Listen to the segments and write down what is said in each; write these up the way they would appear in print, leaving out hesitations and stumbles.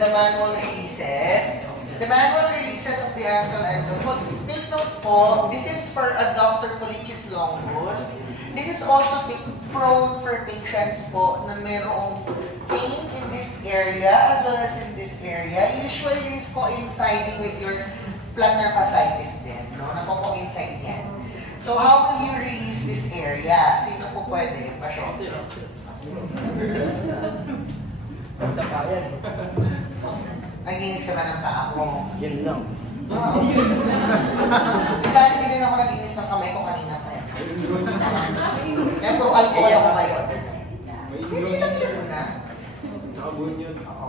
the manual releases. The manual releases of the ankle and the foot. Take note po, this is for adductor pollicis longus. This is also prone for patients po na mayroong pain in this area as well as in this area. Usually, this coinciding with your plantar fasciitis din. No? Nagpo-coincide yan. So, how will you release this area? Sino po pwede? Pasyo. Sa bayan. Naginis ka ba ng paa mo? Yan lang. Dahil hindi din ako naginis ng kamay ko kanina pa yan. Kaya puro alcohol ako ngayon. Kasi lang mo na. Tsaka buwan yun. Oo.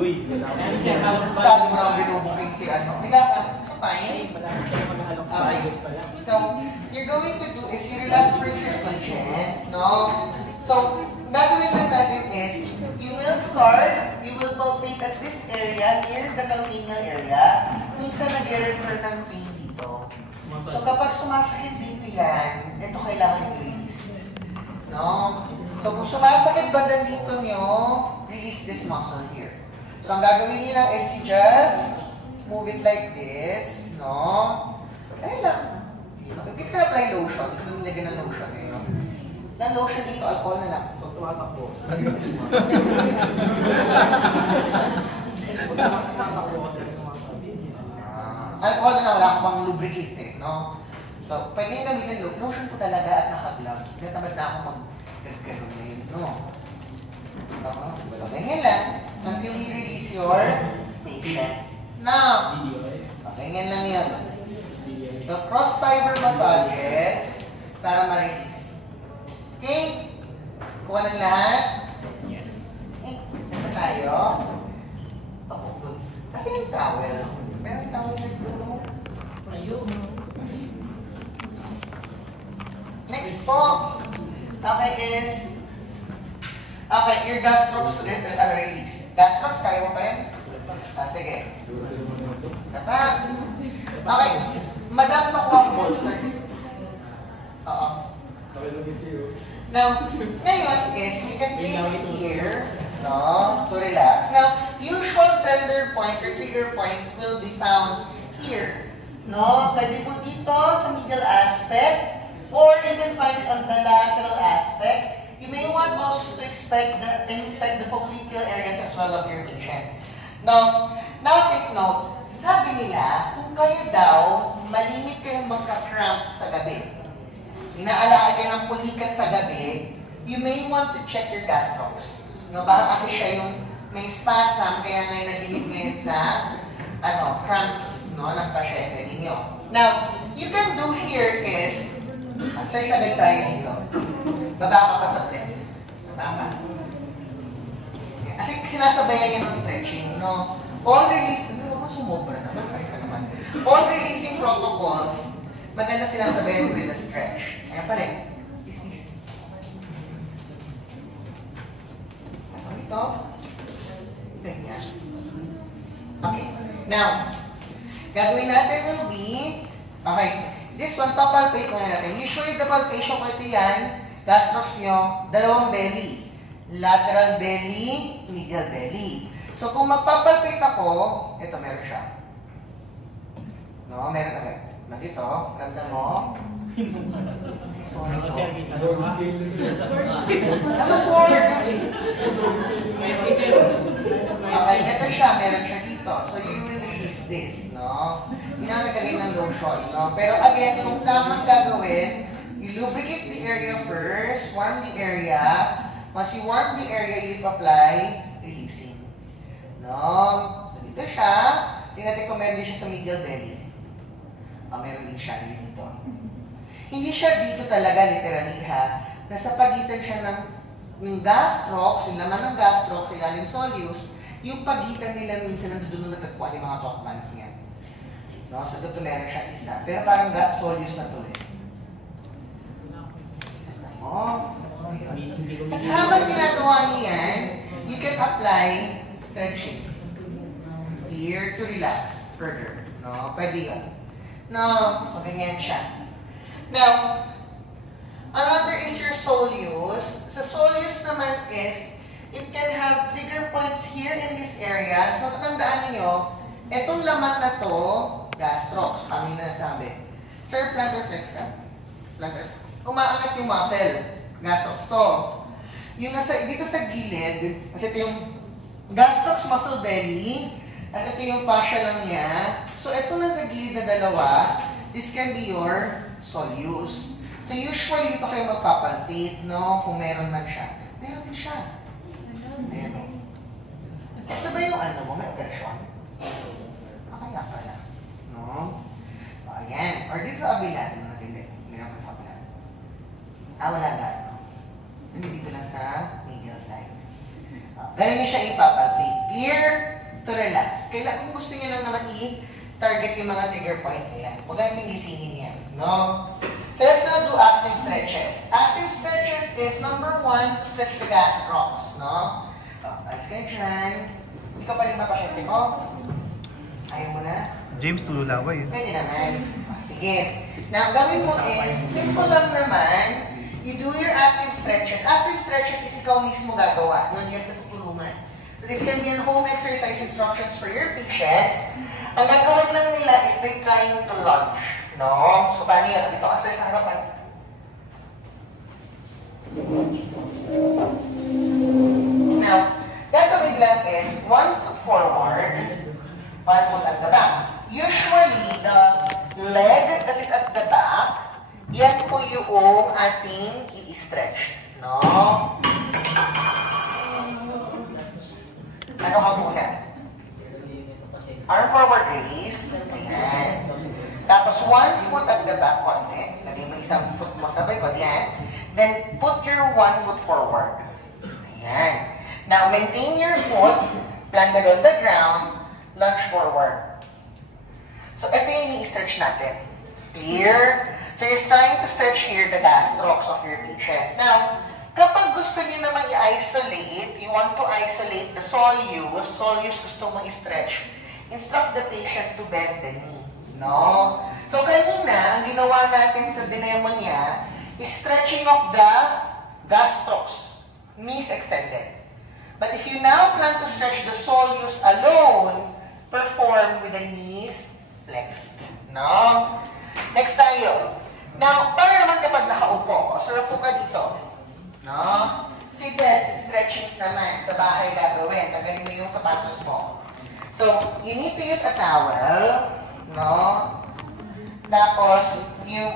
Uy. Dahil mo lang binubuking si ano. Higa ka. So, fine. Okay. So, you're going to do is you relax for circulation. No? So, gagawin lang natin is, you will start, you will palpate at this area, near the calcaneal area. Minsan nag-refer ng pain dito. So, kapag sumasakit dito yan, ito kailangan i-release. No? So, kung sumasakit banda dito nyo, release this muscle here. So, ang gagawin nyo lang is you just move it like this. No? Kaya lang. Hindi ka na-apply lotion. Gusto nyo nilagyan ng lotion. No? Na lotion dito, alcohol na lang. Pag tumatakbo. Alcohol na lang, wala akong pang lubricate eh, no? So, pwede yung gamitin lotion po talaga at naka-gloves. Hindi tamad na ako mag-gagano na yun, no? So, ganyan lang until you release your patient. Now, ganyan lang yun. So, cross-fiber massages para ma-release. Okay? Kuha ng lahat? Yes. Okay, nasa tayo. Ako, good. Kasi yung towel. Pero yung towel sa ito mo. Ayun. Next po. Okay, is your gastrocs release. Gastrocs, kaya mo pa yan? Sige. Kata. Okay. Madam, makuha ang bolster. Oo. Now, ngayon is, you can place it here, no, to relax. Now, usual tender points or trigger points will be found here, no? Pwede po dito sa medial aspect, or you can find it on the lateral aspect. You may want also to inspect the popliteal areas as well of your patient. Now take note, sabi nila, kung kayo daw, malimit kayong magka-cramp sa gabi, inaalala kayo ng pulikat sa gabi, you may want to check your gastrocs. No, baka kasi siya yung may spasm, kaya ngayon nagilid ngayon sa cramps, no, ng pasyente ninyo. Now, you can do here is, sabay tayo dito. Baba ka pa sa plate. Baba ka. Kasi sinasabayan niya ng stretching, no? All releasing, sumobra naman, all releasing protocols, maganda sinasabayan with a stretch. Ayan pala, is this. Ito. Ganyan. Okay. Now, gagawin natin will be, okay, this one, papalpate mo natin. Usually, the palpation ko ito yan, gastrocs nyo, dalawang belly. Lateral belly, medial belly. So, kung magpapalpate ako, ito, meron siya. No, meron agad. Nandito, ramdam mo. Sorry po. Ano board? Okay, ito siya, meron siya dito. So, you will release this, no? Pinamagaling ng lotion, no? Pero again, kung tamang gagawin, you lubricate the area first, warm the area. Once you warm the area, you apply releasing. No? So, dito siya. Tingnan-recommend siya sa medial belly. Meron din siya dito. Hindi siya dito talaga, literally ha. Nasa pagitan siya ng gastrocs, yung laman ng gastrocs, ilalim soleus, yung pagitan nila minsan nandun natagpuan yung mga top bands niya. No? So, dito meron siya isa. Pero parang soleus na to eh. Kasi habang ginagawa niya yan, you can apply stretching here to relax further. No? Pwede yun. No, so ganyan siya. Now, another is your soleus. Sa soleus naman is, it can have trigger points here in this area. So, tatandaan niyo, etong laman na to, gastrocs, kami na sabi. Sir, plantar flex ka? Plantar flex. Umaangat yung muscle. Gastrocs to. Yung nasa, dito sa gilid, kasi ito yung gastrocs muscle belly, at ito yung fascia lang niya. So, ito na sa gilid na dalawa, this can be your soleus. So, usually, dito kayo magpapalpate, no? Kung meron man siya. Meron din siya. Ayan. Ito ba yung ano mo? May operasyon? Kaya pala. No? O, ayan. Or dito sa kabila. Ito natin din. Meron ko sa kabila. Wala na. No? Hindi dito lang sa medial side. Ganun niyo siya ipapalpate. Clear to relax. Kailangan kung gusto niyo lang naman i-target yung mga trigger point nila. Huwag kang tingisinin yan. No? So let's now do active stretches. Active stretches is number 1, stretch the gastrocs. No? Alis ka na dyan. Hindi ka pa rin mapasyente mo. Ayaw mo na? James, tululaway. Pwede naman. Sige. Now, gawin mo is, simple lang naman, you do your active stretches. Active stretches is ikaw mismo gagawa. No need na tutulungan. So this can be an home exercise instructions for your patients. Ang gagawin lang nila is they trying to lunge. No? So, paano yan? Dito ka sa harapan. Now, gagawin lang is 1 foot forward, 1 foot at the back. Usually, the leg that is at the back, yan po yung ating i-stretch. No? Ano ka muna? Arm forward raise. Ayan. Tapos 1 foot at the back, konti. Lagay mo isang foot mo sabay ko. Ayan. Then, put your 1 foot forward. Ayan. Now, maintain your foot, planted on the ground, lunge forward. So, ito yung i-stretch natin. Clear? So, you're trying to stretch here the gastrocs of your patient. Now, kapag gusto niyo naman i-isolate, you want to isolate the soleus gusto mo i-stretch, instruct the patient to bend the knee. No? So, kanina, ang ginawa natin sa dinemo niya is stretching of the gastrocs, knees extended. But if you now plan to stretch the soleus alone, perform with the knees flexed. No? Next tayo. Now, para naman kapag nakaupo, so upo ka dito. No? Seated stretchings naman sa bahay gagawin. Tagalin mo yung sapatos mo. So, you need to use a towel. No? Tapos, you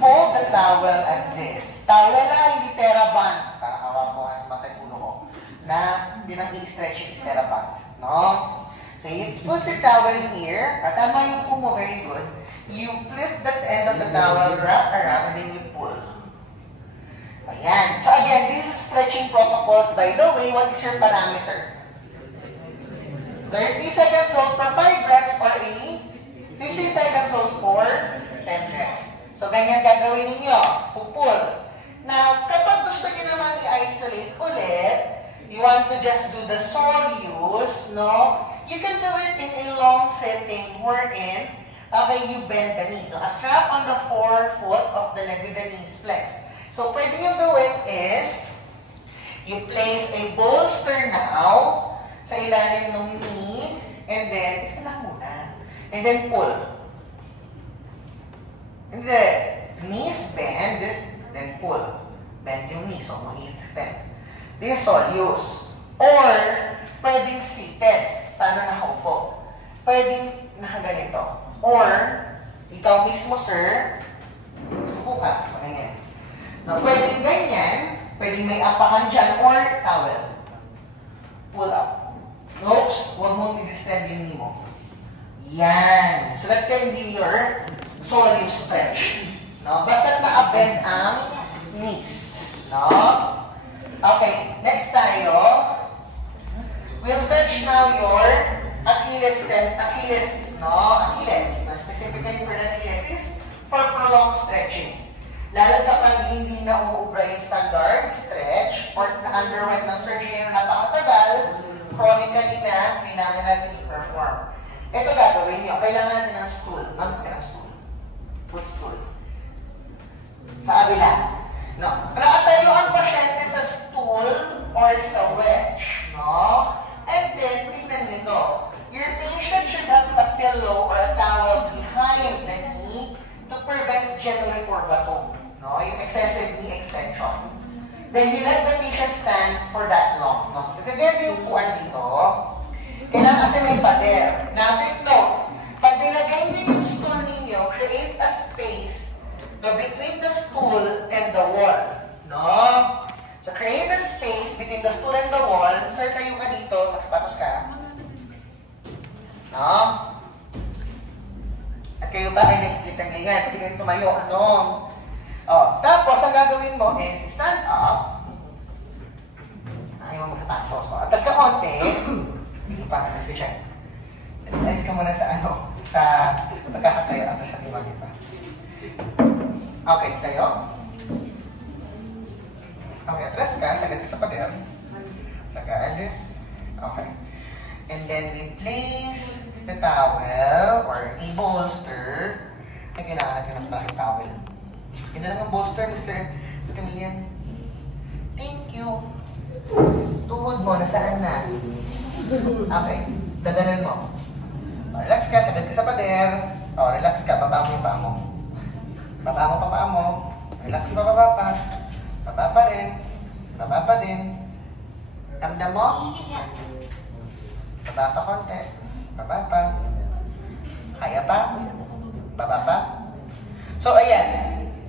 fold the towel as this. Towel lang, hindi TheraBand. Parang awa ko nga sa mga ulo ko. Na, yun ang i-stretch is TheraBand. No? So, you put the towel here. Tama yung pumo, very good. You flip that end of the towel, wrap around, and then you pull. Ayan. So, again, this is stretching protocols. By the way, what is your parameter? 30 seconds hold for 5 reps or 50 seconds hold for 10 reps. So, ganyan gagawin ninyo. Pupul. Now, kapag gusto nyo naman i-isolate ulit, you want to just do the soleus, no? You can do it in a long setting wherein, okay, you bend the knee. No? A strap on the forefoot of the leg with the knees flexed. So, pwede yung gawin is, you place a bolster now sa ilalim ng knee, and then, isa lang muna. And then pull. And then, knees bend, then pull. Bend yung knees, so mag-extend. This is soleus. Or, pwedeng seated. Paano nakaupo? Pwedeng nakaganito. Or, ikaw mismo, sir, suko ka. Ganyan. Now, pwedeng ganyan, pwedeng may apakan dyan, or towel. Pull up. Oops, huwag mong i-distend yung knee mo. Yan. So that can be your soleus stretch. No? Basta na-bend ang knees. No? Okay, next tayo. We'll stretch now your Achilles, no? Achilles. Specifically for the Achilles is for prolonged stretching. Lalo kapag hindi na uubra yung standard stretch or na-underwent ng surgery na napakatagal, chronically na kailangan natin i-perform. Ito gagawin nyo. Kailangan natin ng stool. Ma'am, ng stool. Put stool. Sa kabila. No. Nakatayo ang pasyente sa stool. stool or sa wedge, no? And then, tignan nito. Your patient should have a pillow or a towel behind the knee to prevent general curvature, no? Yung excessive knee extension. Then, you let the patient stand for that long, no? Kasi ganyan yung upuan dito. Kailangan kasi may pader. Now, take note. Pag nilagay niyo yung stool ninyo, create a space between the stool and the wall, no? So, create a space between the stool and the wall. Sir, kayo ka dito. Magsapatos ka. No? At kayo ba ay nakikita ganyan? Pati kayo tumayo. Ano? Oh, tapos, ang gagawin mo is stand up. Ayaw mo magsapatos. So, atas ka konti. Hindi pa kasi siya. Ayos ka muna sa ano, sa pagkakatayo. Atas sa timag iba. Okay, tayo. Okay, atras ka. Sagad ka sa pader. Sagad. Okay. And then we place the towel or a bolster. Ay, kailangan natin mas malaking towel. Hindi lang ang bolster, Mr. Camillian. Thank you. Tuhod mo, nasaan na? Okay, daganan mo. O, relax ka, sagad ka sa pader. O, relax ka, baba mo yung paa mo. Baba mo pa paa mo. Relax pa, baba pa. Baba pa rin. Baba pa din. Ramdam mo? Baba pa konti. Baba pa. Kaya pa? Baba pa? So, ayan.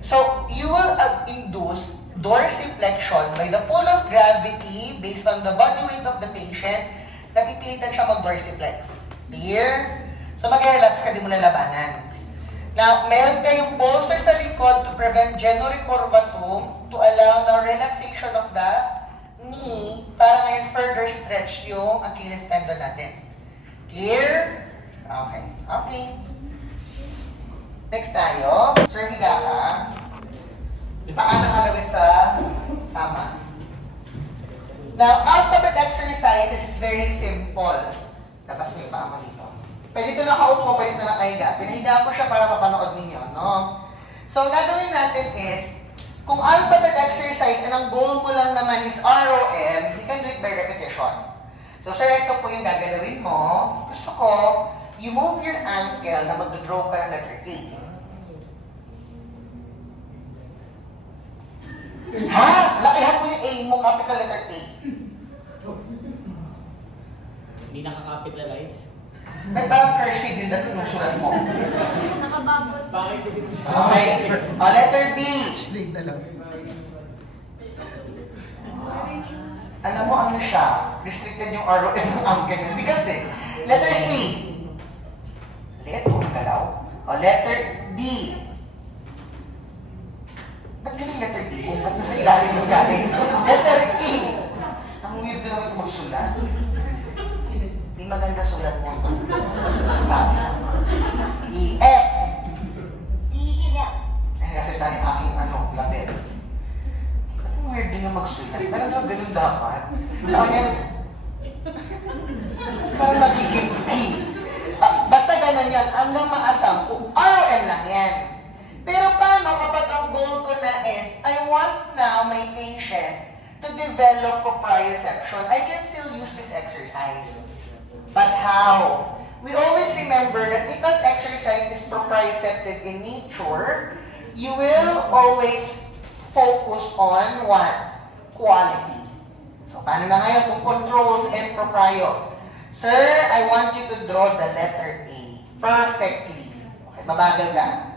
So, you will induce dorsiflexion by the pull of gravity based on the body weight of the patient. Napipilitan siya mag-dorsiflex. Clear? So, mag-relax ka, di mo nalabanan. Now, meron kayong bolster sa likod to prevent genericurvatum to allow the relaxation of the knee para ngayon further stretch yung Achilles tendon natin. Clear? Okay. Okay. Next tayo. Sir, higa ka. Paano kalawin sa tama? Now, alphabet exercise is very simple. Tapos may paa mo dito. Pwede ito nakaupo, pwede ito nakahiga. Pinahiga ko siya para mapanood ninyo, no? So, ang gagawin natin is, kung alphabet exercise, and ang goal mo lang naman is ROM, you can do it by repetition. So, sir, ito po yung gagalawin mo. Gusto ko, you move your ankle na mag-draw ka ng letter A. Ha? Lakihan mo yung A mo, capital letter A. Hindi nakakapitalize. May parang cursive yung dati ng sulat mo. Nakabubble. Bakit kasi Okay. Letter B. Sling na lang. Alam mo ano siya? Restricted yung ROM ng ankle. Hindi kasi. Letter C. Letter galaw. Letter D. Ba't ganun letter D? Kung ba't nasa ilalim ng galing? Letter E. Ang weird na naman ito magsulat. Di maganda sulat mo. Sabi na. E. F. Kasi tayo yung aking lapel. Ba't ang weird din na magsulat? Parang ganun dapat. Yan. Parang nagiging P. Basta ganun yan. Hanggang maasam. Kung ROM lang yan. Pero paano kapag ang goal ko na is, I want now my patient to develop proprioception. I can still use this exercise. But how? We always remember that if an exercise is proprioceptive in nature, you will always focus on what? Quality. So, paano na ngayon kung controls and proprio? Sir, I want you to draw the letter A perfectly. Okay, mabagal ka.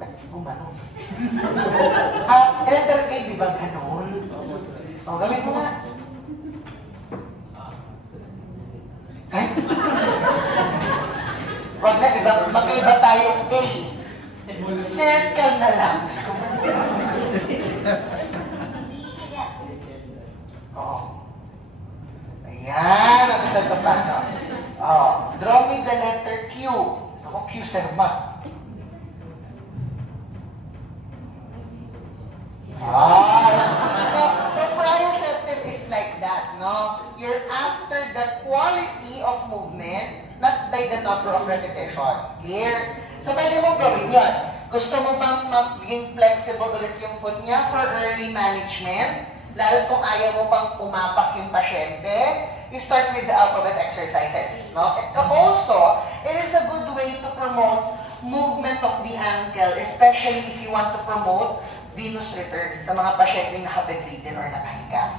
Ba't gumano? Letter A, di ba ganun? O, gawin mo nga. Ay? Wag na, mag-iba tayong A. Circle na lang. Oo. Ayan, ang isa ito pa, no? Draw me the letter Q. Ako, Q, sir, ma. So, proprioceptive is like that, no? You're after the quality of movement, not by the number of repetition. Clear? So, pwede mong gawin yun. Gusto mo bang maging flexible ulit yung foot niya for early management? Lalo kung ayaw mo pang umapak yung pasyente, you start with the alphabet exercises. No? Also, it is a good way to promote movement of the ankle, especially if you want to promote venous return sa mga pasyenteng naka-bedridden or nakahiga.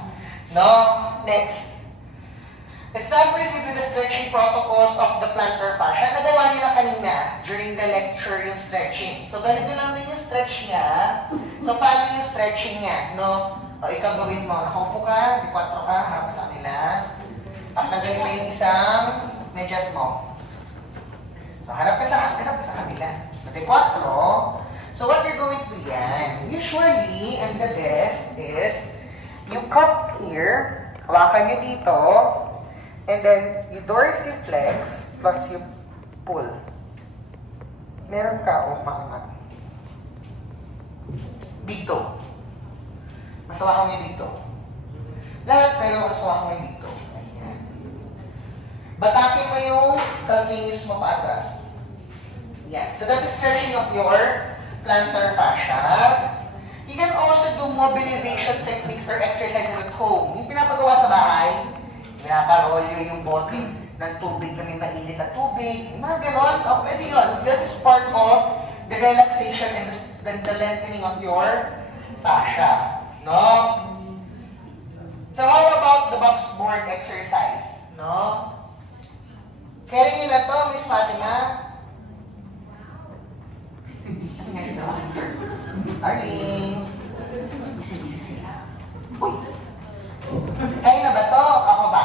No? Next. Let's now proceed with the stretching protocols of the plantar fascia. Nagawa niyo na kanina during the lecture yung stretching. So, ganito lang din yung stretch niya. So, paano yung stretching niya? No? O, ikaw gawin mo. Nakaupo ka, di 4 ka, harap ka sa kanila. Tanggalin mo yung isang medyas mo. So, harap ka sa kanila. Di 4. So, what you're going to do yan? Usually, and the best is, you cup here, hawakan nyo dito, and then, you dorsiflex plus you pull. Meron ka o maangat. Dito. Masawakan mo dito. Lahat pero masawakan mo dito. Ayan. Batakin mo yung calcaneus mo paatras. Ayan. So that is stretching of your plantar fascia. You can also do mobilization techniques or exercises at home. Yung pinapagawa sa bahay, pinaparolyo yung bote ng tubig na may mainit na tubig. Mga ganon. O, pwede yun. That is part of the relaxation and the lengthening of your fascia. No? So, how about the box board exercise? No? Kaya nyo na to, Miss Fatima? Ano nga sila? Darlings. Busy-busy sila. Uy! Kaya na ba to? Ako ba?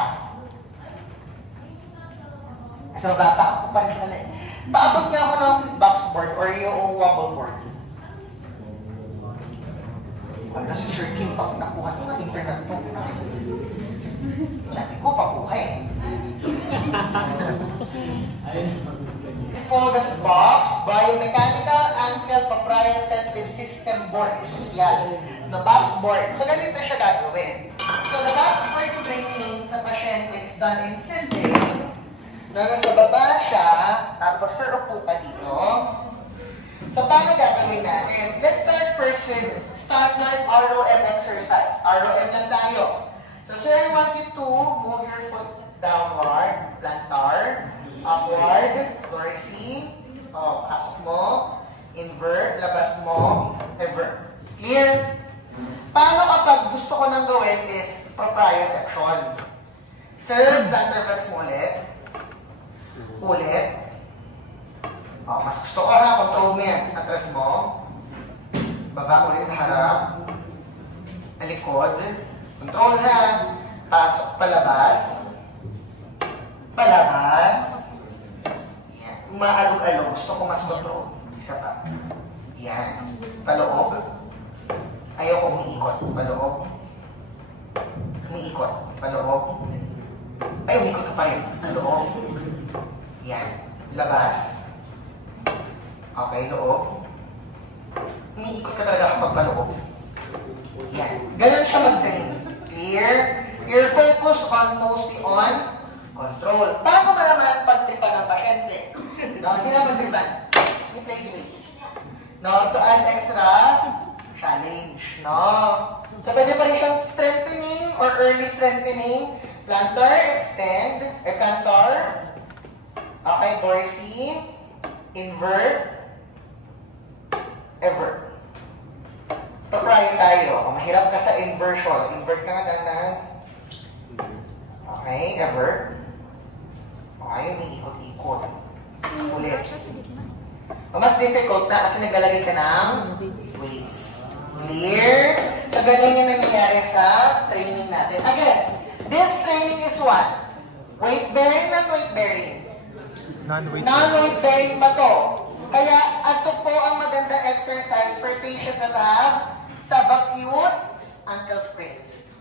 Sa baba pa. Ako pa rin pala eh. Paabot nga ako ng box board or yung wobble board. Wala si Sir Kim pag nakuha ng internet mo. Sabi ko, pakuha eh. Focus box, biomechanical ankle proprioceptive system board, social. The box board. So, ganito siya gagawin. So, the box board training sa pasyente is done in sitting. Nasa baba siya, tapos sir, upo ka dito. So, paano gagawin natin? Let's start first with standard ROM exercise. ROM lang tayo. So, sir, I want you to move your foot downward, plantar, upward, dorsi. O, pasok mo, invert, labas mo, invert. Clear? Paano kapag gusto ko nang gawin is proprioception? Sir, plantar flex mo ulit. Ulit. O, mas gusto ko ha, control mo yan. Atras mo. Baba ulit sa harap. Alikod. Control ha. Pasok, palabas. Palabas. Yan. Maalog-alog. Gusto ko mas control. Isa pa. Yan. Paloob. Ayaw ko umiikot. Paloob. Umiikot. Paloob. Ay, umiikot ka pa rin. Paloob. Yan. Labas. Okay, loob. Umiikot ka talaga kapag paloob. Yan. Ganun siya mag-train. Clear? You're focused on mostly on control. Paano ba naman pagtripan ng pasyente? No, hindi na magtripan. You place weights. No, to add extra challenge. No? So, pwede pa rin siyang strengthening or early strengthening. Plantar, extend. Plantar. Okay, dorsi. Invert. Ever. Papray tayo. Mahirap ka sa inversion. Invert ka nga dahan. Okay, ever. Okay, umiikot-ikot. Ulit. Mas difficult na kasi naglalagay ka ng weights. Clear? So, ganyan yung nangyayari sa training natin. Again, this training is what? Weight-bearing and weight-bearing. Non-weight-bearing ba to? Kaya, ito po ang magandang exercise for patients that have subacute ankle sprains.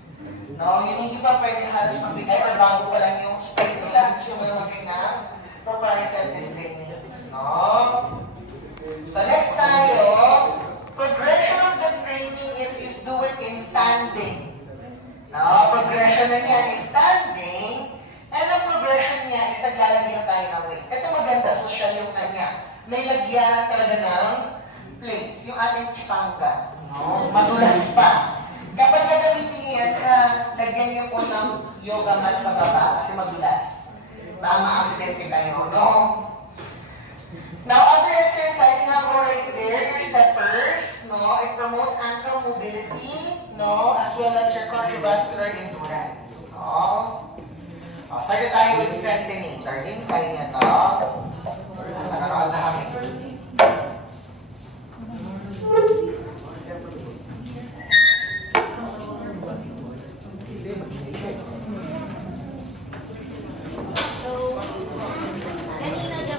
No, yung hindi pa pwede halos magbigay or bago pa lang yung sprain nila, gusto mo yung magbigay ng proprioceptive trainings. No? So, next tayo, progression of the training is do it in standing. No, progression na niya is standing, and ang progression niya is naglalagay na tayo ng weights. Ito maganda, social yung kanya. May lagyan talaga ng plates, yung ating chipanga. No? Madulas pa. Kapag gagamitin niyo yan, lagyan niyo po ng yoga mat sa baba kasi madulas. Baka ma-accident kayo, no? Now, other exercise you have already there, your steppers, no? It promotes ankle mobility, no? As well as your cardiovascular endurance, no? Start tayo with strengthening. Darlene, sabi niya to. Nanonood na kami.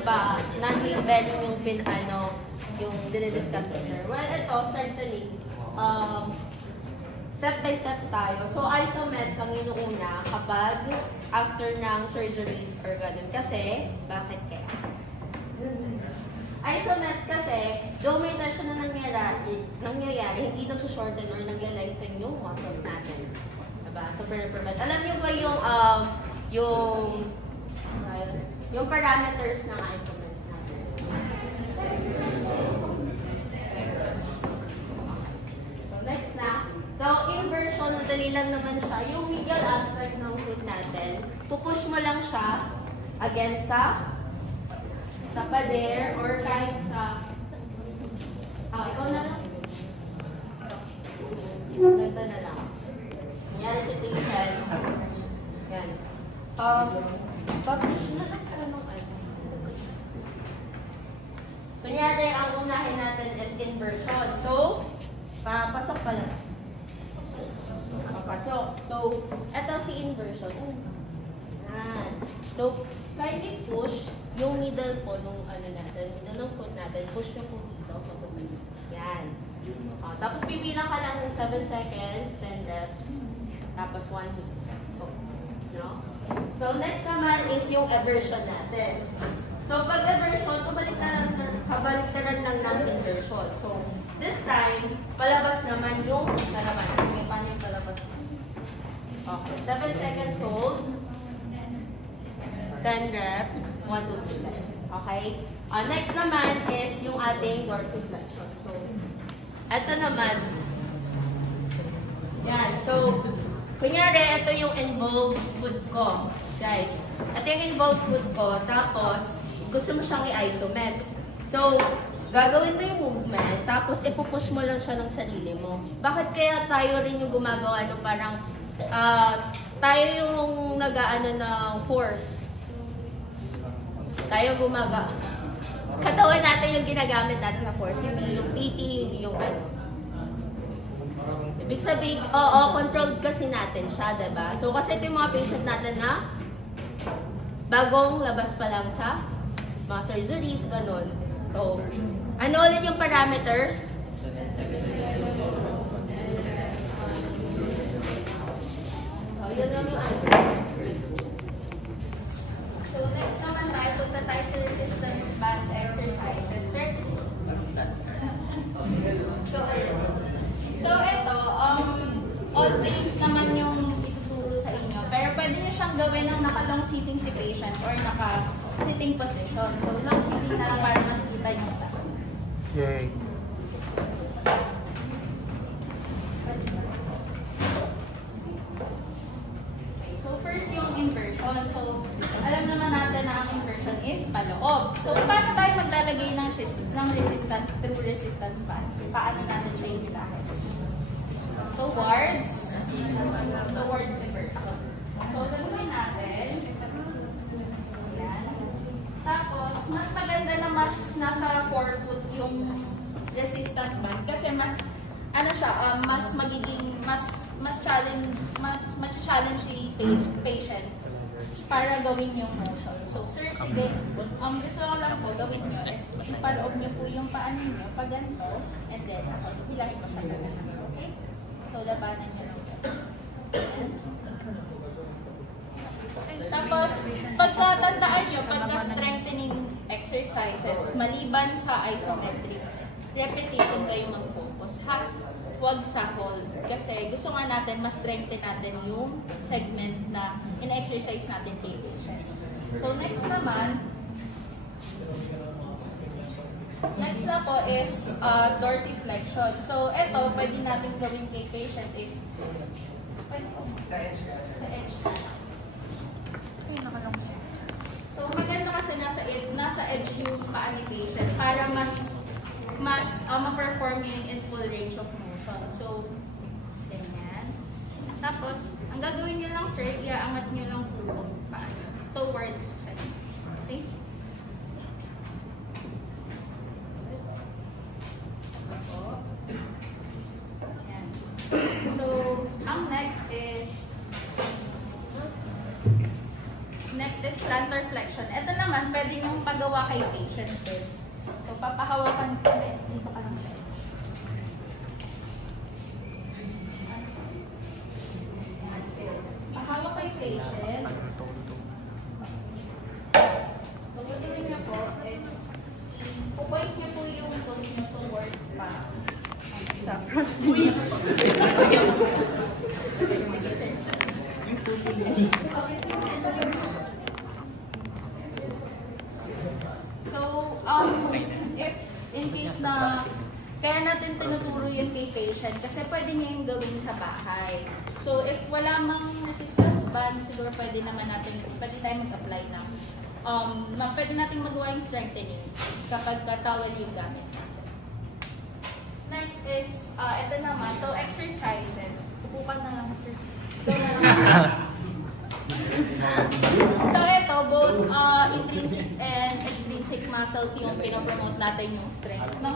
Ba, non-weight bearing yung yung dinidiscuss with her. Well, ito, strengthening. Step by step tayo. So, isomeds ang inuuna kapag after ng surgeries or ganun. Kasi, bakit kaya? Isomeds kasi, though may tension na nangyayari, hindi nag-shorten or nag-lengthen yung muscles natin. Diba? So, prevent. Alam niyo ba yung parameters ng isomeds natin? So, next na. So, inversion, madali lang naman siya. Yung medial aspect ng foot natin, pupush mo lang siya against sa pader or kahit sa... ikaw na lang. Ganito na lang. Kunyari situation. Yan. Push na lang. Kunyari, ang unahin natin is inversion. So, pasok pala. Papasok. So, ito si inversion. Yan. So, kahit i-push, yung middle po nung middle ng foot natin, push nyo po dito. Yan. Tapos, pipilang ka lang ng 7 seconds, 10 reps. Tapos, 1 hip sets. No? So, next naman is yung eversion natin. So, pag eversion, kabaliktaran lang ng inversion. So, this time, palabas naman yung lalaman. Sige, paano yung palabas naman? Okay, 7 seconds hold. 10 reps, 1 to 2 sets. Okay? Next naman is yung ating dorsiflexion. So, ito naman. Yan. So, kunyari, ito yung involved foot ko. Guys, ito yung involved foot ko. Tapos, gusto mo siyang i-isomeds. So, gagawin mo yung movement, tapos ipupush mo lang siya ng sarili mo. Bakit kaya tayo rin yung gumagawa ng parang, tayo yung nag-aano ng force. Tayo gumagawa. Katawan natin yung ginagamit natin na force, hindi yung PT, hindi yung ano. Ibig sabihin, controlled kasi natin siya, diba? So, kasi ito yung mga patient natin na bagong labas pa lang sa mga surgeries, ganun. So, ano ulit yung parameters? So, yun lang yung answer. So, next naman tayo, punta tayo sa resistance band exercises. Sir? So, ito, all things naman yung ituturo sa inyo. Pero pwede nyo siyang gawin ng naka-long sitting si patient or naka-sitting position. So, long sitting na lang para mas kita nyo sa. Yay. Okay, so first yung inversion. So, alam naman natin na ang inversion is paloob. So, paano tayo maglalagay ng resistance through resistance bands? Paano natin siya yung hilahin? Towards inversion. So, gagawin natin. Yan. Tapos, mas maganda na mas nasa forefoot yung resistance band kasi mas mas magiging challenge si patient para gawin yung motion. So, sir, sige, gusto ko lang po gawin nyo is ipaloob nyo po yung paan nyo pag ganito and then hilahin mo siya ganito. Okay? So, labanan nyo lang. Tapos, pagkatandaan nyo, pagka-strengthening exercises, maliban sa isometrics, repetition kayo mag-focus, ha? Huwag sa hold. Kasi gusto nga natin, mas-strengthen natin yung segment na in-exercise natin kay patient. So, next naman, Next na po is dorsiflexion. So, ito, pwede natin gawin kay patient is sa edge na. So, maganda kasi nasa edge yung paa ni patient para mas ma-perform yun in full range of motion. So, ganyan. Tapos, ang gagawin nyo lang, sir, iaangat nyo lang po paa towards center. Okay? Yan. So, ang next is plantar flexion. Ito naman, pwede nyung pagawa kay patient din. So, papahawakan ko ulit. Dito ka lang siya. Pahawak kay patient. So, gagawin niyo po is i-point niyo po yung toes mo towards pa. Sa front. So, if in case na kaya natin tinuturo yan kay patient kasi pwede niya yung gawin sa bahay. So, if wala mang resistance band, siguro pwede tayo mag-apply ng pwede natin magawa yung strengthening kapag katawal yung gamit. Next is, ito naman, to exercises. Upukan na lang, sir. So, ito, both intrinsic and extrinsic muscles yung pinapromote natin yung strength. No?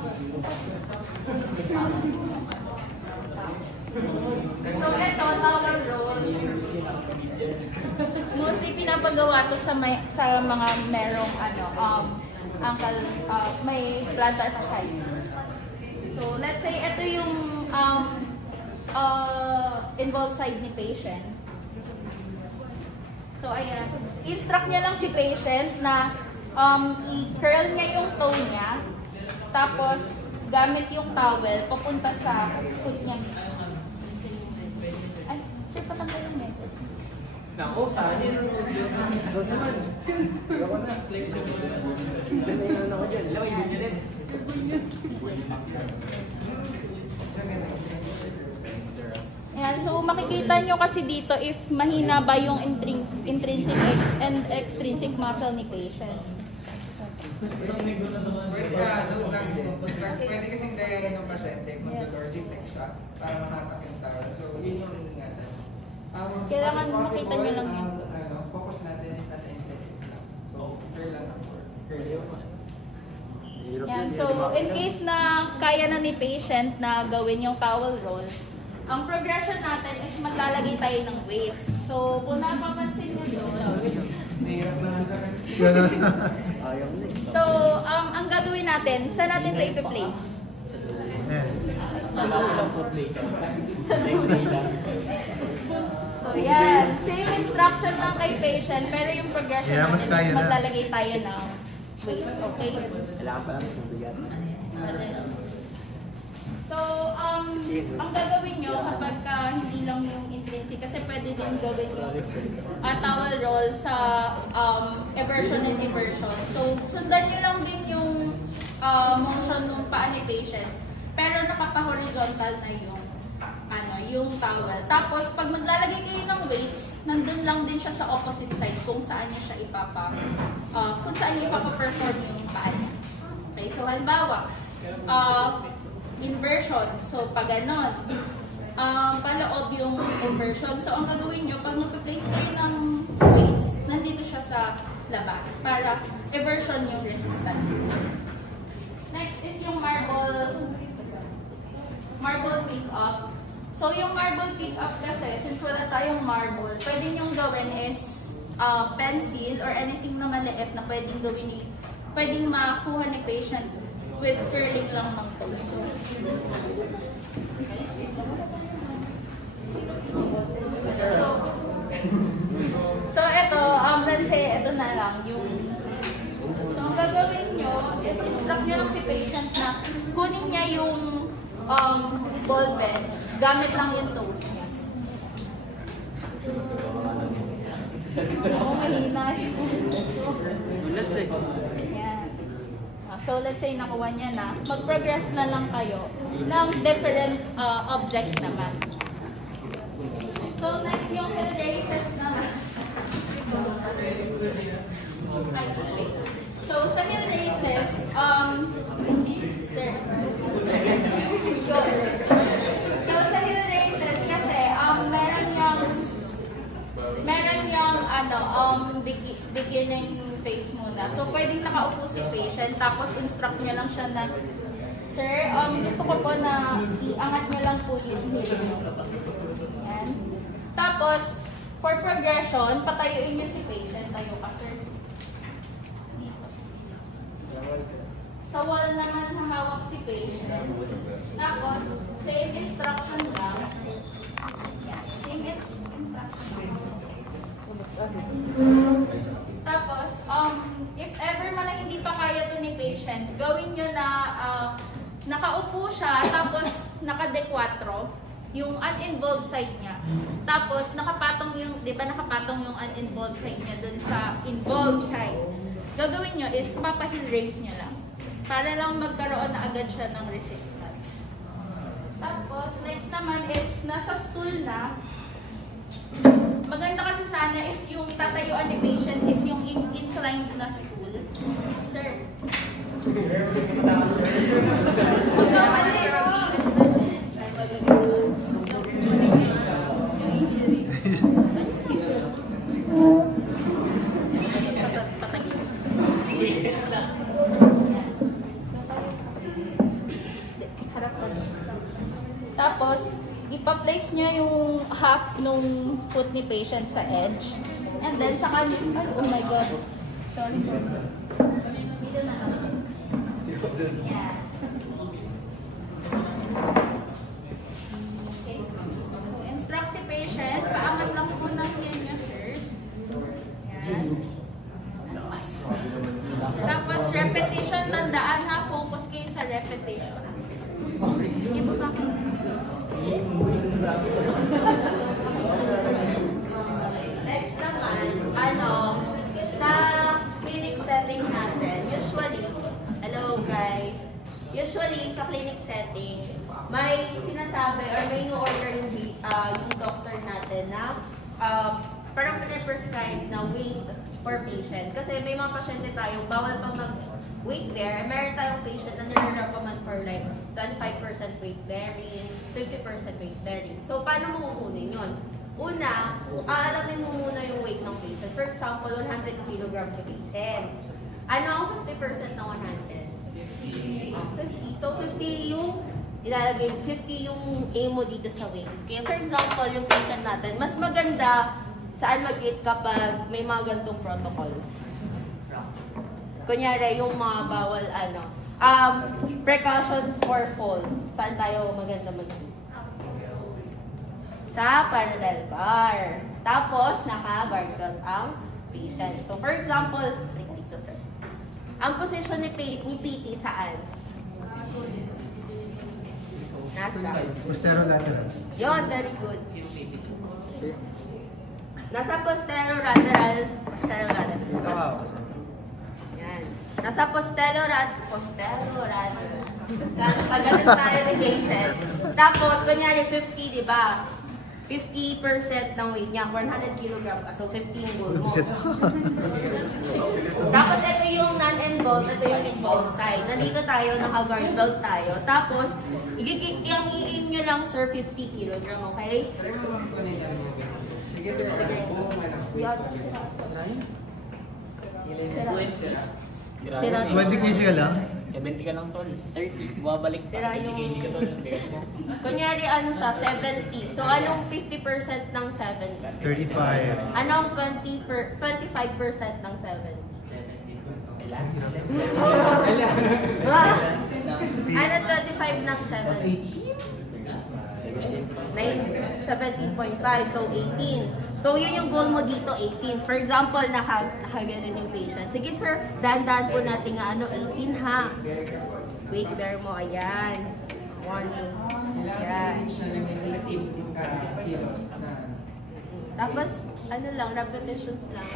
So, ito, towel roll. Mostly pinapagawa to sa mga merong ankle, may plantar fasciitis. So, let's say, ito yung involved side ni patient. So, ayan. Instruct niya lang si patient na i-curl niya yung toe niya. Tapos, gamit yung towel, papunta sa foot niya mismo. Ay, sir, patanggal yung medyo. Nako, saan yun? Doon naman. Ako na, flexible. Dito na ako dyan. Alam, ibig nyo rin. Ayan, so makikita nyo kasi dito if mahina ba yung intrinsic and extrinsic muscle ni patient. Pwede kasing gayahin ng pasyente mag-dorsiflexion para makatak yung towel. So, yun yung ingatan. Kailangan makita nyo lang yun. Focus natin is nasa intrinsic lang. So, curl lang ako. Curl yun. Yan. So, in case na kaya na ni patient na gawin yung towel roll, ang progression natin is maglalagay tayo ng weights. So, kung napapansin nyo doon, so, ang gagawin natin, saan natin ito ipi-place? Sa So, yan. Same instruction lang kay patient, pero yung progression natin is maglalagay tayo ng weights. Okay? Kailangan pa lang tubigan. So, ang gagawin nyo kapag hindi lang yung intrinsic, kasi pwede din gawin yung towel roll sa eversion and inversion. So, sundan nyo lang din yung motion ng paa ni patient, pero nakapa-horizontal na yung towel. Tapos, pag maglalagay kayo ng weights, nandun lang din siya sa opposite side kung saan niya siya kung saan niya ipapa-perform yung paa niya. Okay, so halimbawa, inversion. So, pag ganon, paloob yung inversion. So, ang gagawin nyo, pag mag-place kayo ng weights, nandito siya sa labas para eversion yung resistance. Next is yung marble pick-up. So, yung marble pick-up kasi, since wala tayong marble, pwede nyong gawin is pencil or anything na maliit na pwedeng makuha ni patient with curling lang ng toes. So ito, let's say, ito na lang yung so, ang gagawin nyo is instruct nyo lang si patient na kunin niya yung ball pen, gamit lang yung toes niya. Oo, mahina yun. Yan. So let's say nakuha niya na, mag-progress na lang kayo ng different object naman. So next yung hill races naman. Ay, wait. So sa hill races, sir. So sa hill races kasi, meron yung beginning phase muna. So pwedeng nakaupo si patient, tapos instruct niya lang siya na, sir, gusto ko po na iangat niya lang po yung heel mo. Yan. Tapos, for progression, patayuin niyo si patient. Tayo ka, sir. Sa wall naman hawak si patient. Tapos, same instruction lang. Yan. Same instruction. Tapos, if ever man na hindi pa kaya to ni patient, gawin nyo na nakaupo siya, tapos naka-D4, yung uninvolved side niya. Tapos, nakapatong yung, di ba nakapatong yung uninvolved side niya dun sa involved side. Gagawin nyo is, mapa-heel raise nyo lang. Para lang magkaroon na agad siya ng resistance. Tapos, next naman is, nasa stool na. Maganda kasi sana if yung tatayuan ni patient is yung inclined na stool. Sir. Tapos, ipa-place niya yung half nung foot ni patient sa edge. And then, sa kanya, oh my God. Sorry, sorry. Dito na lang. Yeah. Okay. So, instruct si patient. Paangat lang po ng yan niya, sir. Yan. Tapos, repetition. Tandaan ha, focus kayo sa repetition. Iba ba? Next naman, sa clinic setting natin, usually sa clinic setting, may sinasabi or may no-order yung doctor natin na parang pinaprescribe na weight per patient. Kasi may mga pasyente tayo, bawal pa mag-weight bear. Meron tayong patient na nire-recommend for like 25% weight bearing, 50% weight bearing. So, paano mo kukunin yun? Una, aalamin mo muna yung weight ng patient. For example, 100 kg si patient. Ano ang 50% ng 100? 50. So, 50 yung ilalagay, 50 yung aim mo dito sa weights. Kaya, for example, yung patient natin, mas maganda saan mag-eat kapag may mga ganitong protocol. Kunyari, yung mga bawal, precautions for fall. Saan tayo maganda mag-eat? Sa parallel bar. Tapos, naka-gargle ang patient. So, for example, dito, sir. Ang position ni PT saan? Nasa? Posterolateral. Yun, very good. Nasa posterolateral. Yan. Nasa posterolateral. Pagdating tayo ni patient. Tapos, kunyari 50, di ba? 50% ng weight niya, 100 kg. So, 50 yung goal mo. Tapos, ito yung non-involved, ito yung involved side. Nandito tayo, naka-guard belt tayo. Tapos, i-aim nyo lang, sir, 50 kg, okay? Sige, sir. Sige. Sira. 20 kg ka lang? 70 ka lang, tol. 30. Bumabalik pa. Sira yung... 20 kg ka, tol. Kunyari, siya, 70. So, anong 50% ng 70? 35. Anong 25% ng 70? Ano 25 ng 70? 17.5. So, 18. So, yun yung goal mo dito, 18. For example, nakaganon yung patient. Sige, sir, dahan-dahan po natin 18 ha. Weight bear mo, ayan. 1, ayan. Tapos, repetitions lang.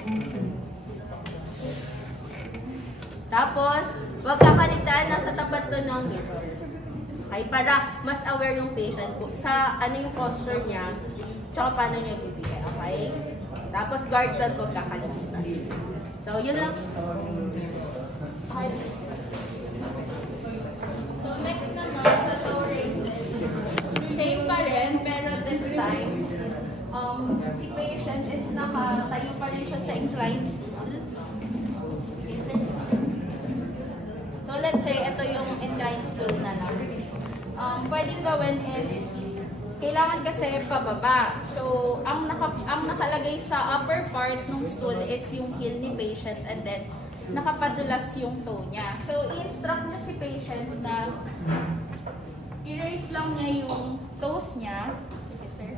Tapos, huwag kakaligtaan na sa tapat to ng mirror. Okay, para mas aware yung patient kung sa ano yung posture niya, tsaka paano niya bibigay, okay? Tapos guard shot, huwag kakalimutan. So, yun lang. Okay. So next naman sa toe raises, same pa rin, pero this time, si patient is nakatayo pa rin siya sa inclined stool. Okay, sir. So, let's say, ito yung inclined stool na lang. Pwedeng gawin is, kailangan kasi pababa. So, ang nakalagay sa upper part ng stool is yung heel ni patient and then nakapadulas yung toe niya. So, i-instruct niya si patient na i-raise lang niya yung toes niya. Sige, sir.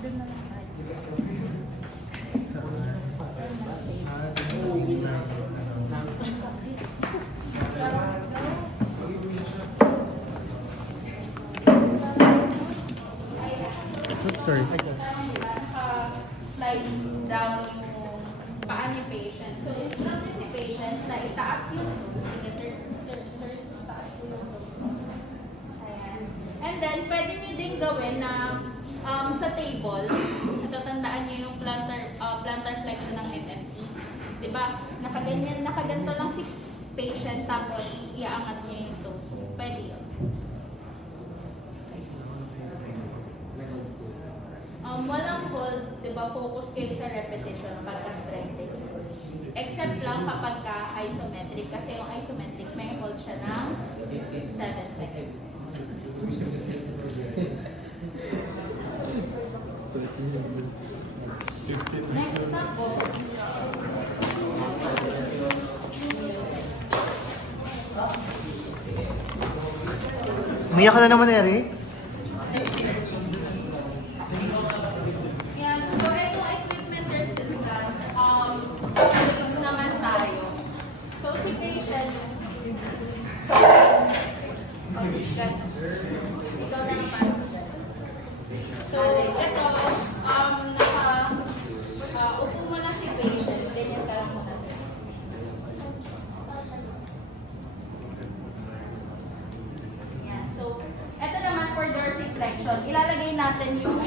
Doon na lang tayo. Oops, sorry. Slide down yung paa ni patient. So, instruct niya si patient na itaas yung toes. Sige, sir, itaas ko yung toes. Ayan. And then, pwede niyo din gawin na sa table, natatandaan niyo yung plantar flexion ng MME. Diba? Nakaganto lang si patient, tapos iaangat niya yung toes. Pwede yun. Walang hold, di ba, focus kayo sa repetition pagka-strengthening. Except lang kapag ka-isometric, kasi yung isometric may hold siya ng 7 seconds. Next na po, Umiyak ka na naman, Eri. yan. So, itong equipment resistance, weights naman tayo. So, si patient, ikaw na naman. So, ito, upo mo lang si patient, ganyan ka lang muna. Yan. So, ito naman for dorsiflexion, ilalagay natin yung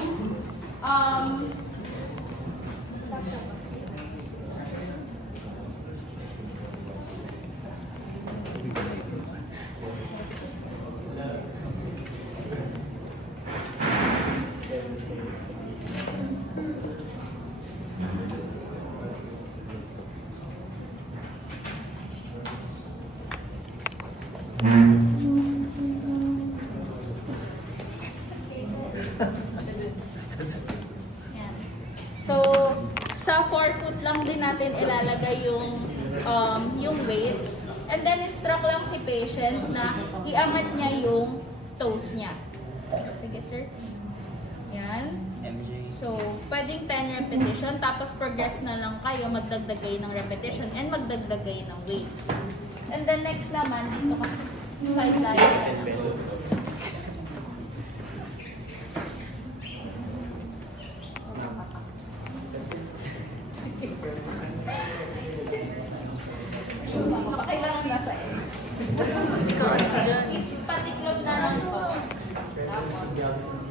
yan. So, sa forefoot lang din natin ilalagay yung weights. And then, instruct lang si patient na iangat niya yung toes niya. Sige, sir. Yan. So, pwedeng 10 repetition, tapos progress na lang kayo, magdagdag kayo ng repetition, and magdagdag kayo ng weights. And then, next naman, dito ka, sideline ng toes. Kailangan nasa ipatiklop na lang po. Tapos,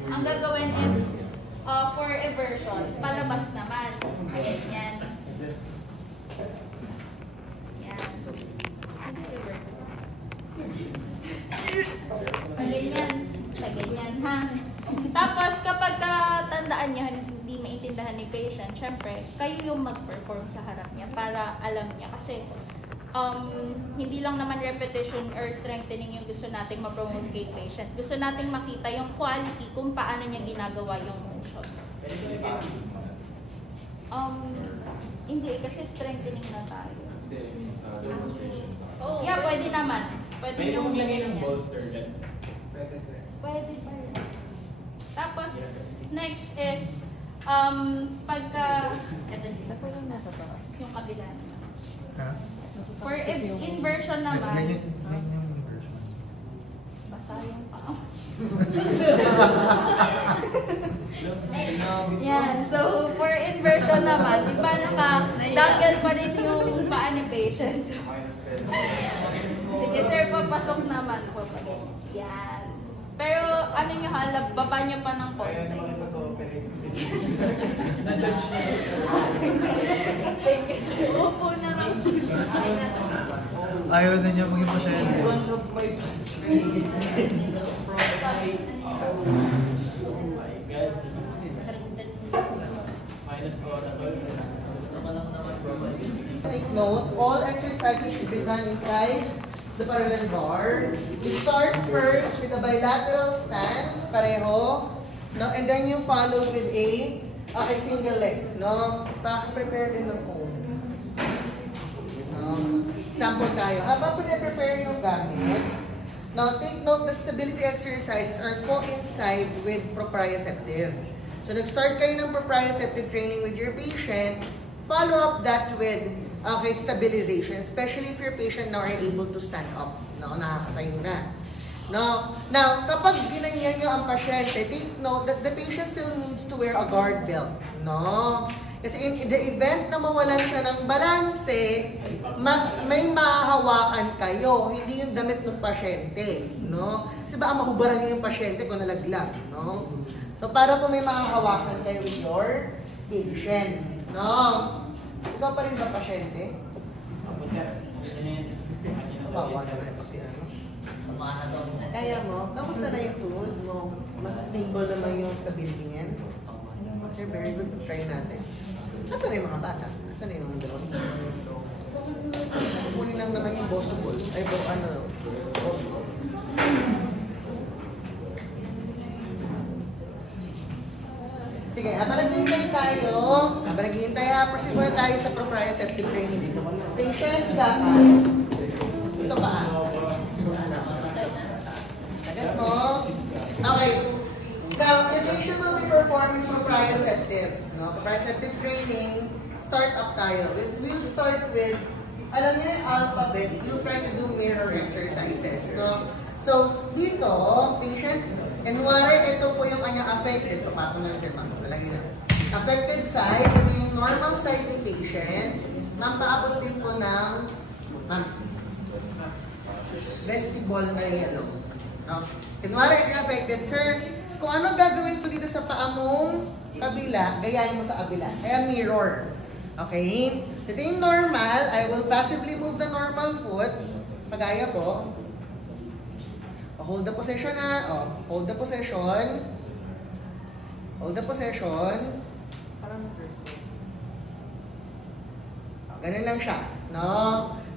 ang gagawin is, for eversion, palabas naman. Yan. Yan. Ganyan. Ganyan, ha? Tapos, kapag tandaan niya, hindi maintindihan ni patient, syempre, kayo yung mag-perform sa harap niya para alam niya. Kasi, hindi lang naman repetition or strengthening yung gusto nating ma-promote kay patient. Gusto nating makita yung quality kung paano niya ginagawa yung motion. Hindi, kasi strengthening na tayo. Yeah, pwede naman. Pwede yung maglagay ng bolster dyan. Pwede, sir. Pwede pa rin. Tapos, next is, pagka, eto dito, yung kabila. Ha? For inversion naman, Ganyan yung inversion. basa yung paa. Yan, so for inversion naman, di ba naka-dangle pa rin yung paa ni patient. Sige sir, papasok naman po pa. Yan. Pero ano nyo ha, baba nyo pa ng konti. Thank you sir. Upo na lang po siya. Ayaw na niya maging pasyente. Take note, all exercises should be done inside the parallel bar. You start first with a bilateral stance, pareho, no? And then you follow with a single leg, no? Prepare din ng phone. No? Sample tayo. Habang pinaprepare yung gamit, now take note that stability exercises are coincide with proprioceptive. So nag-start kayo ng proprioceptive training with your patient, follow up that with stabilization, especially if your patient now are able to stand up. No, nakakatayo na. No, now, kapag ginanyan nyo ang pasyente, take note that the patient still needs to wear a guard belt. No? Kasi in the event na mawalan siya ng balanse, mas may mahahawakan kayo, hindi yung damit ng pasyente. No? Kasi baka mahubaran nyo yung pasyente kung nalaglag. No? So, para po may mahahawakan kayo with your patient. No? Ikaw pa rin ba pasyente? Ako sir. Bawa naman ito si ano. Kaya mo? Kamusta na yung tuhod mo? Mas stable naman yung stability niyan? Sir, very good. Try natin. Nasaan na yung mga bata? Nasaan na yung mga dalawang? Kukunin lang naman yung bossable. Ay, bossable. Sige, habang naghihintay tayo, proceed muna tayo sa proprioceptive training. Patient, dapat. Ito pa. Agad mo. Okay. Now, your patient will be performing proprioceptive. No? Proprioceptive training, start up tayo. We'll start with, alam niyo yung alphabet, you'll try to do mirror exercises. No? So, dito, patient, kunwari, ito po yung kanyang affected. Papatong na natin, ma'am. Malagay na. Affected side, ito yung normal side ni patient. Ma'am, paabot din po ng, ma'am, vestibule na yellow. No? Kunwari, ito yung affected. Sir, kung ano gagawin ko dito sa paa mong kabila, gayahin mo sa kabila. Kaya mirror. Okay? So, ito yung normal. I will passively move the normal foot. Pagaya po. Hold the position na. Hold the position. Hold the position. Parang first pose. Ganun lang siya. No?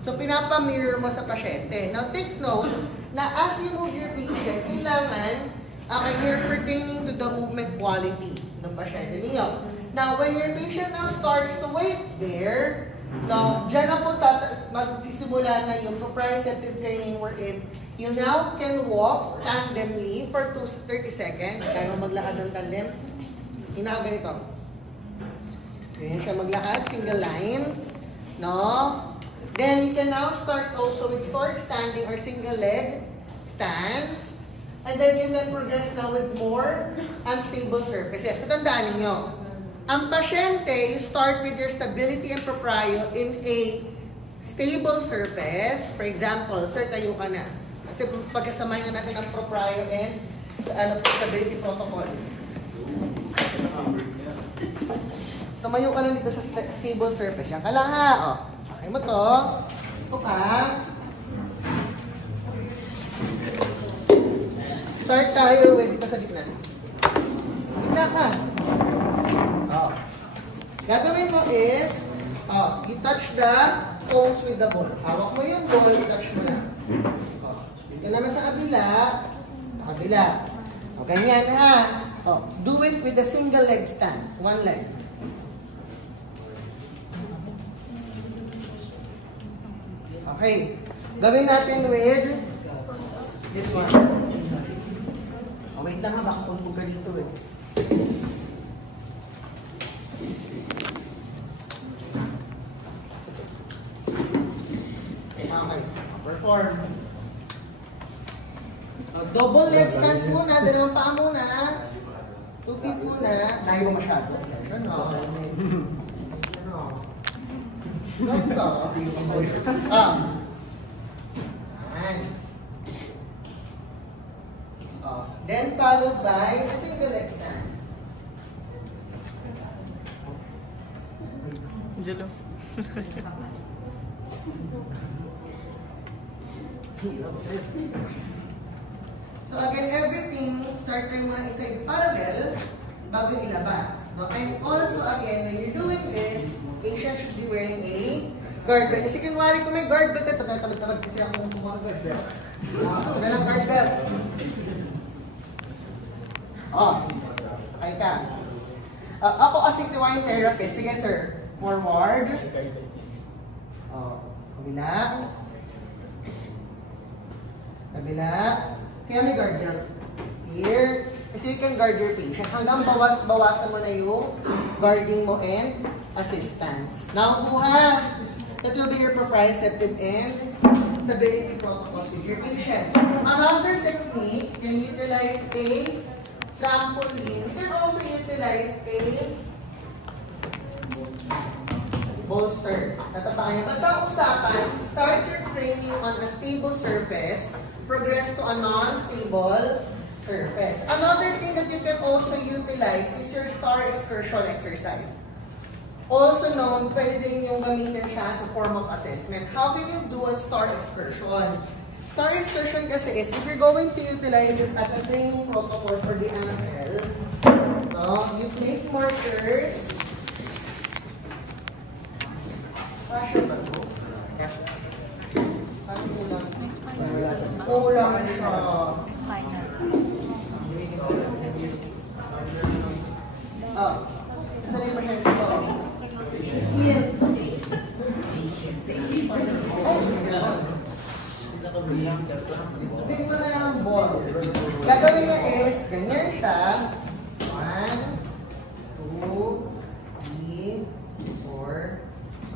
So, pinapa-mirror mo sa pasyente. Now, take note na as you move your patient, kailangan you're pertaining to the movement quality ng pasyente ninyo. Now, when your patient now starts to wait there, now, dyan na po magsisimula na yung proprioceptive training we're in. You now can walk tandemly for 30 seconds. Kaya mo maglakad ng tandem. Ganito. Ganyan siya maglakad. Single line. No? Then, you can now start also with stork standing or single leg stance. And then, you can progress now with more unstable surfaces. So, tandaan ninyo. Ang pasyente, you start with your stability and proprio in a stable surface. For example, sir, tayo ka na. Kasi pagkasamayan natin ang proprio and stability protocol. Tumayo ka lang dito sa stable surface. Yan ka lang ha. Okay mo to. Ito ka. Start tayo with dito sa gitna. Gitna ka. Gagawin mo is, you touch the cones with the ball. Hawak mo yung ball, touch mo na. Dito naman sa kabila. Kabila. O, ganyan ha. Do it with a single leg stance. One leg. Okay. Gawin natin with this one. Wait lang ha, baka pumpog ka dito eh. Okay. Perform. So, double leg stance muna, dalawang paa muna. 2 feet muna. Layo masyado. Ganun. Gusto? Ah. Yan. Oh. Then followed by a single leg stance. Jello. So again, everything, start kayo muna inside parallel bago ilabas. No? And also again, when you're doing this, patient should be wearing a guard belt. Kasi kunwari kung may guard belt, tagal-tagal kasi ako kumuha ng guard belt. Ito lang guard belt. Oh, okay ka. Ako as a equine therapist, sige sir, forward. Oh, kabila. Kabila. Kaya may guard belt. Here. Kasi you can guard your patient. Hanggang bawasan mo na yung guarding mo and assistance. Now, buha. That will be your proprioceptive and stability protocols with your patient. Another technique, you can utilize a trampoline. You can also utilize a bolster. Tatapakan niya. Basta usapan, start your training on a stable surface, progress to a non-stable surface. Another thing that you can also utilize is your star excursion exercise. Also known, pwede din yung gamitin siya sa form of assessment. How can you do a star excursion? Star excursion kasi is, if you're going to utilize it as a training protocol for the ankle, no, you place markers. Fascia ba ito? Ano kulang? Kulang siya. Oh, saan yung pasyente ko? Isin. Big mo na lang ang ball. Gagawin niya is, ganyan siya. 1, 2, 3, 4,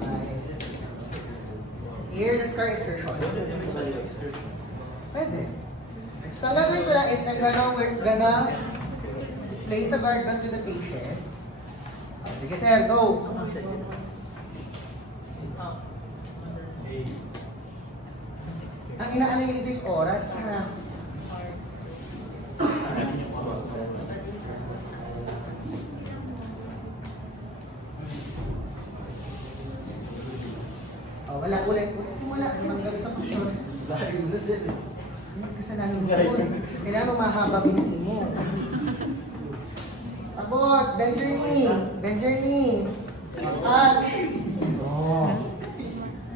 5, 6. Here, the star excursion. Pwede. So, ang gagawin ko lang is, I'm gonna place a guard belt to the patient. Sige sir, go! Ang inaano yun dito is oras. Ha? Oh, wala, ulit. Simula. Hanggang sa pasyon. Kasalanan mo yun. Kailangan mahaba binti mo. Abot, bend your knee. Bend your knee. Touch. Oh.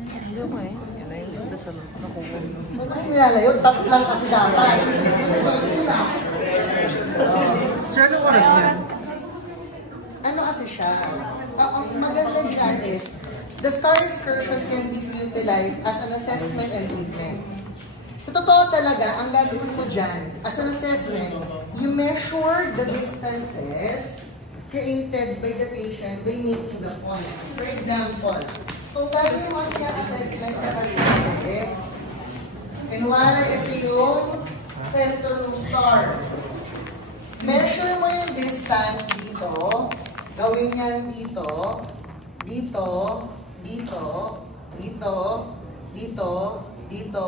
Hindi ko eh. Yan ay yung dasal. Nakuha. Huwag kasi nilalayo. Top lang kasi dapat. Sir, anong oras yan? Ano kasi siya? Ang maganda dyan is, the star excursion can be utilized as an assessment and treatment. Sa totoo talaga, ang gagawin mo dyan, as an assessment, you measure the distances created by the patient by making the points. For example, kung gagawin mo siya assessment sa pasyente, kunwari ito yung center ng star. Measure mo yung distance dito, gawin yan dito, dito, dito, dito, dito, dito,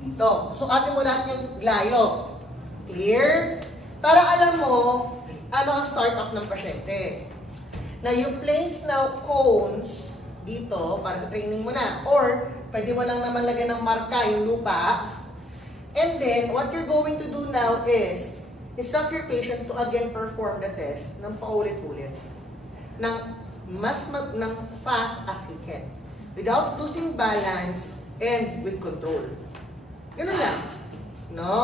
dito. Sukatin mo lahat yung layo. Clear? Para alam mo, ano ang start-up ng pasyente. Now, you place now cones dito para sa training mo na. Or, pwede mo lang naman lagyan ng marka yung lupa. And then, what you're going to do now is, instruct your patient to again perform the test ng paulit-ulit. Ng fast as he can. Without losing balance and with control. Ganun lang. No?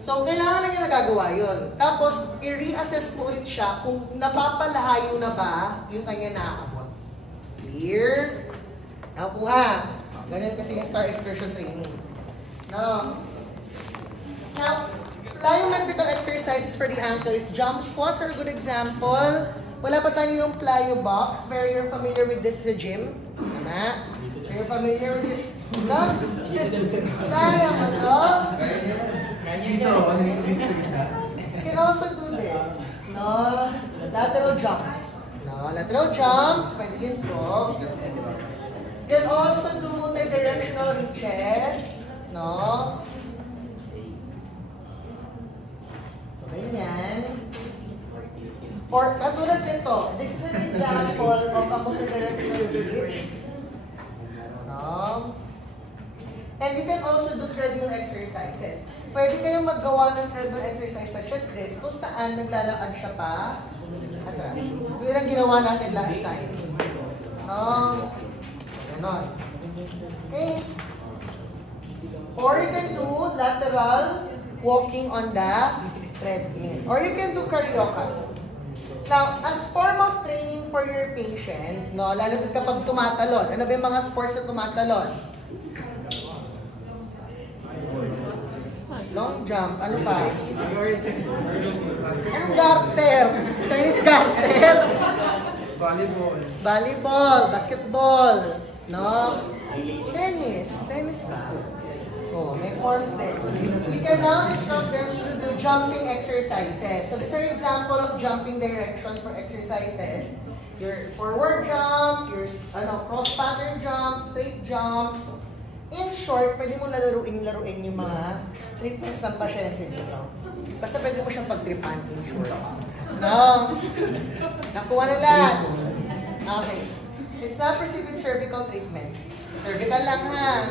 So, kailangan lang niya nagagawa yun. Tapos, i-reassess mo ulit siya kung napapalahayo na ba yung kanya naaabot. Clear? Nakuha. Ganyan kasi yung star excursion training. No? Now, plyometrical exercises for the ankle is jump squats are a good example. Wala pa tayo yung plyo box. Very you're familiar with this sa gym. Tama? So, you're familiar with it. No? Kaya mo to? Dito, ano yung history na? You can also do this. No? Lateral jumps. No? Lateral jumps. Pwede din to. Can also do multidirectional reaches, no? So, ganyan. Or, katulad nito, this is an example of a multidirectional reach. No? And you can also do treadmill exercises. Pwede kayong maggawa ng treadmill exercise such as this, kung saan naglalakad siya pa atras. Yun ang ginawa natin last time. No? Ganon. Okay? Or you can do lateral walking on the treadmill. Or you can do cariokas. Now, as form of training for your patient, no, lalo na kapag tumatalon, ano ba yung mga sports na tumatalon? Long jump, ano pa? Anong garter? Chinese garter? Volleyball. Volleyball, basketball, no? Tennis ba? Oh, may forms din. We can now instruct them to do jumping exercises. So these are example of jumping direction for exercises. Your forward jump, your cross pattern jumps, straight jumps. In short, pwede mo laruin yung mga treatments ng pasyente nyo. Basta pwede mo siyang pagtripan, in short. No? Nakuha na lahat. Okay. Let's now proceed with cervical treatment. Cervical lang ha.